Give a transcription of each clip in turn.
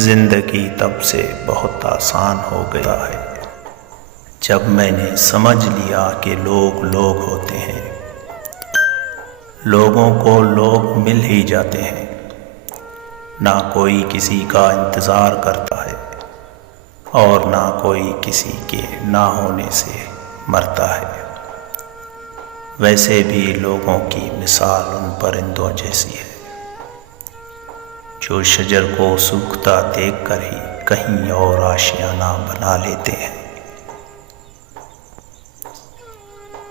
زندگی تب سے بہت آسان ہو گیا ہے جب میں نے سمجھ لیا کہ لوگ لوگ ہوتے ہیں، لوگوں کو لوگ مل ہی جاتے ہیں، نہ کوئی کسی کا انتظار کرتا ہے اور نہ کوئی کسی کے نہ ہونے سے مرتا ہے۔ ویسے بھی لوگوں کی مثال ان پرندوں جیسی ہے جو شجر کو سوکھتا دیکھ کر ہی کہیں اور آشیانہ بنا لیتے ہیں۔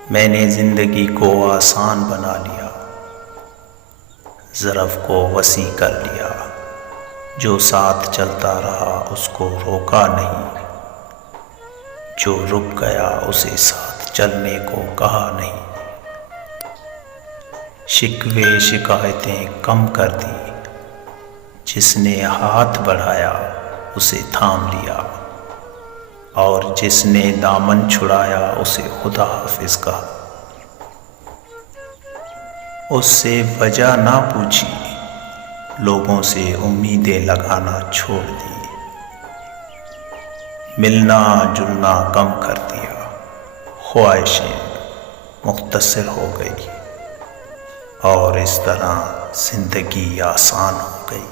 میں نے زندگی کو آسان بنا لیا، ظرف کو وسیع کر لیا، جو ساتھ چلتا رہا اس کو روکا نہیں، جو رک گیا اسے ساتھ چلنے کو کہا نہیں۔ شکوے شکایتیں کم کر دی، جس نے ہاتھ بڑھایا اسے تھام لیا، اور جس نے دامن چھڑایا اسے خدا حافظ کہا۔ اس سے وجہ نہ پوچھی، لوگوں سے امیدیں لگانا چھوڑ دی، ملنا جلنا کم کر دیا، خواہشیں مختصر ہو گئی، اور اس طرح زندگی آسان ہو گئی۔